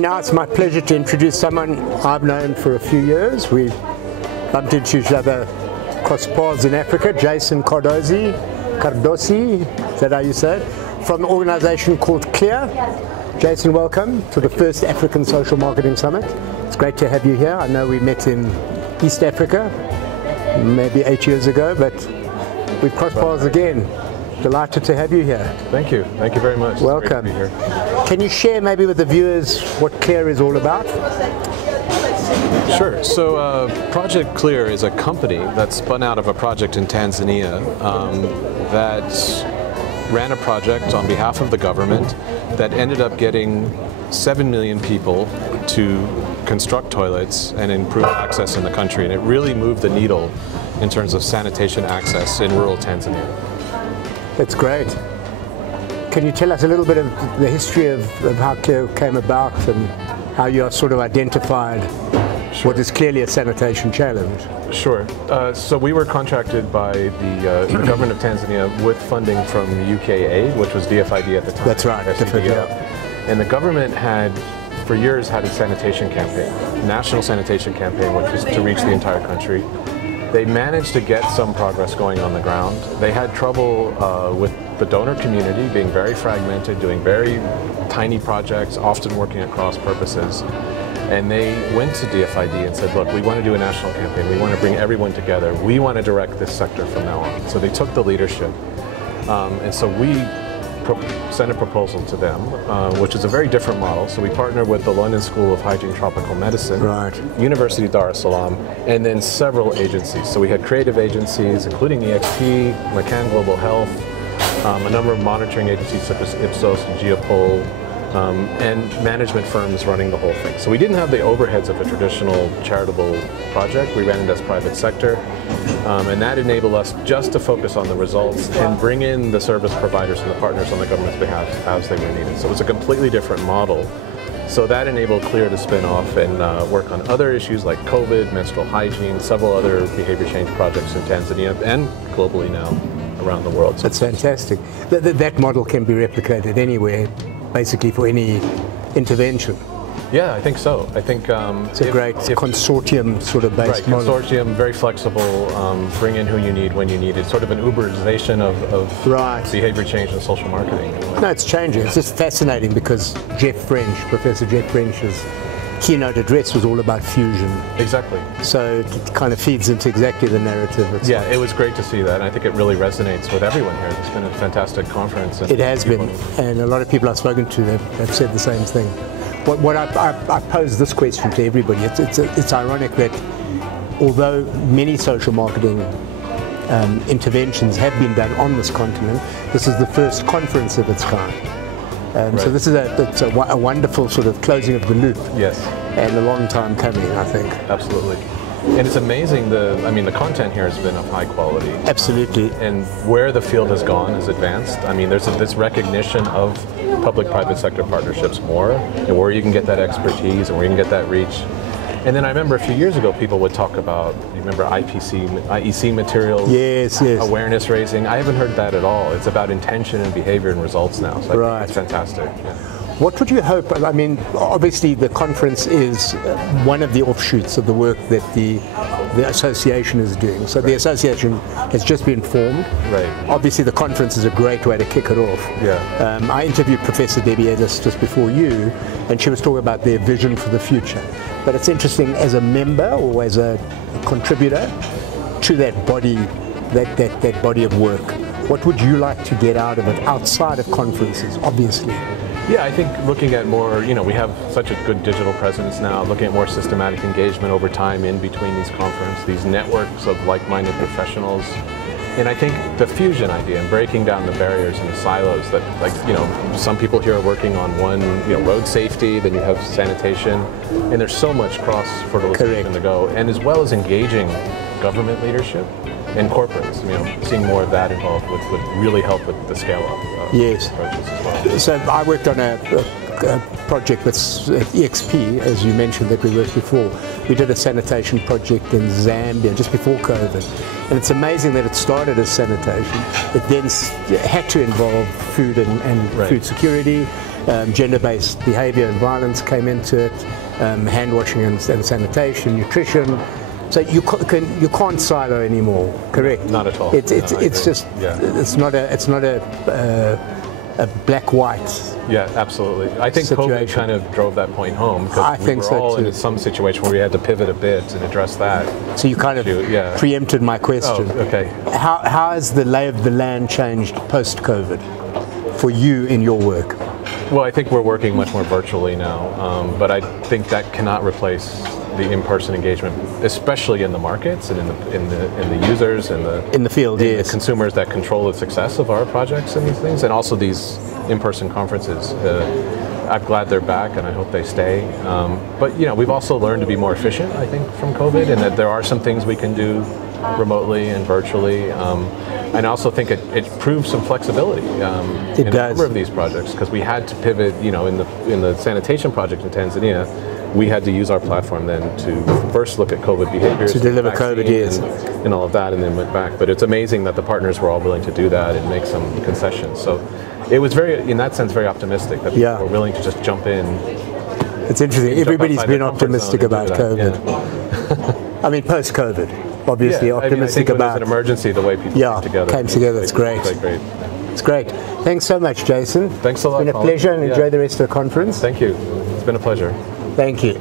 Now it's my pleasure to introduce someone I've known for a few years. We bumped into each other, crossed paths in Africa. Jason Cardosi, is that how you say it? From an organization called CLEAR. Jason, welcome to the first African Social Marketing Summit. It's great to have you here. I know we met in East Africa, maybe 8 years ago, but we've crossed paths again. Delighted to have you here. Thank you. Thank you very much. Welcome. It's great to be here. Can you share maybe with the viewers what CLEAR is all about? Sure. So Project CLEAR is a company that spun out of a project in Tanzania that ran a project on behalf of the government that ended up getting 7 million people to construct toilets and improve access in the country. And it really moved the needle in terms of sanitation access in rural Tanzania. That's great. Can you tell us a little bit of the history of how CLEAR came about and how you have sort of identified what is clearly a sanitation challenge? Sure. So we were contracted by the government of Tanzania with funding from UKAID, which was DFID at the time. That's right. And the government had, for years, had a sanitation campaign, national sanitation campaign, which was to reach the entire country. They managed to get some progress going on the ground. They had trouble with the donor community being very fragmented, doing very tiny projects, often working across purposes. And they went to DFID and said, look, we want to do a national campaign. We want to bring everyone together. We want to direct this sector from now on. So they took the leadership. And so we sent a proposal to them, which is a very different model. So we partnered with the London School of Hygiene Tropical Medicine, University of Dar es Salaam, and then several agencies. So we had creative agencies, including EXP, McCann Global Health, a number of monitoring agencies such as Ipsos and Geopol, and management firms running the whole thing. So we didn't have the overheads of a traditional charitable project. We ran it as private sector, and that enabled us just to focus on the results and bring in the service providers and the partners on the government's behalf as they were needed. So it was a completely different model. So that enabled CLEAR to spin off and work on other issues like COVID, menstrual hygiene, several other behavior change projects in Tanzania and globally now around the world. That's fantastic. That model can be replicated anywhere, basically for any intervention. Yeah, I think so. I think it's a great consortium sort of based model. Consortium, very flexible, bring in who you need when you need it. Sort of an Uberization of behavior change and social marketing. No, it's changing. It's just fascinating because Professor Jeff French's keynote address was all about fusion. Exactly. So it kind of feeds into exactly the narrative. Yeah, it was great to see that. And I think it really resonates with everyone here. It's been a fantastic conference. It has been. And a lot of people I've spoken to have said the same thing. What I pose this question to everybody. It's ironic that although many social marketing interventions have been done on this continent, this is the first conference of its kind. So this is a wonderful sort of closing of the loop. Yes. And a long time coming, I think. Absolutely. And it's amazing, the content here has been of high quality. Absolutely. And where the field has gone is advanced. I mean, there's this recognition of public-private sector partnerships more, and where you can get that expertise and where you can get that reach. And then I remember a few years ago, people would talk about, you remember IEC materials, yes. Awareness raising. I haven't heard that at all. It's about intention and behavior and results now. So I think it's fantastic. Yeah. What would you hope? I mean, obviously the conference is one of the offshoots of the work that the association is doing. So the association has just been formed. Right. Obviously the conference is a great way to kick it off. Yeah. I interviewed Professor Debbie Ellis just before you, and she was talking about their vision for the future. But it's interesting, as a member or as a contributor to that body, that body of work, what would you like to get out of it outside of conferences, obviously? Yeah, I think looking at more, we have such a good digital presence now, looking at more systematic engagement over time in between these conferences, these networks of like-minded professionals. And I think the fusion idea and breaking down the barriers and the silos that, some people here are working on one, road safety, then you have sanitation, and there's so much cross-fertilization to go, and as well as engaging government leadership and corporates, seeing more of that involved would really help with the scale-up approaches as well. So I worked on a project with EXP, as you mentioned, that we worked before. We did a sanitation project in Zambia just before COVID. And it's amazing that it started as sanitation. It then had to involve food and food security. gender-based behavior and violence came into it, hand washing and sanitation, nutrition. So you can't silo anymore, correct? Not at all. It's just it's not a black-white. Yeah, absolutely. I think situation. COVID kind of drove that point home I because we think were so all too. in some situation where we had to pivot a bit and address that. So you kind of preempted my question. Oh, okay. How has the lay of the land changed post-COVID for you in your work? Well, I think we're working much more virtually now, but I think that cannot replace the in-person engagement, especially in the markets and in the users and in the field, yes, the consumers that control the success of our projects and these things, and also these in-person conferences. I'm glad they're back, and I hope they stay. But we've also learned to be more efficient, I think, from COVID, and that there are some things we can do remotely and virtually. And I also think it proves some flexibility in a number of these projects, because we had to pivot. In the sanitation project in Tanzania, we had to use our platform then to first look at COVID behaviors, to deliver COVID, yes, and all of that, and then went back. But it's amazing that the partners were all willing to do that and make some concessions. So it was in that sense, very optimistic that people were willing to just jump in. It's interesting. Everybody's been optimistic about COVID. Yeah. I mean, post-COVID, obviously optimistic I think about an emergency, the way people came together. It's great. Great. It's great. Thanks so much, Jason. Thanks a lot. It's been a pleasure, and enjoy the rest of the conference. Thank you. It's been a pleasure. Thank you.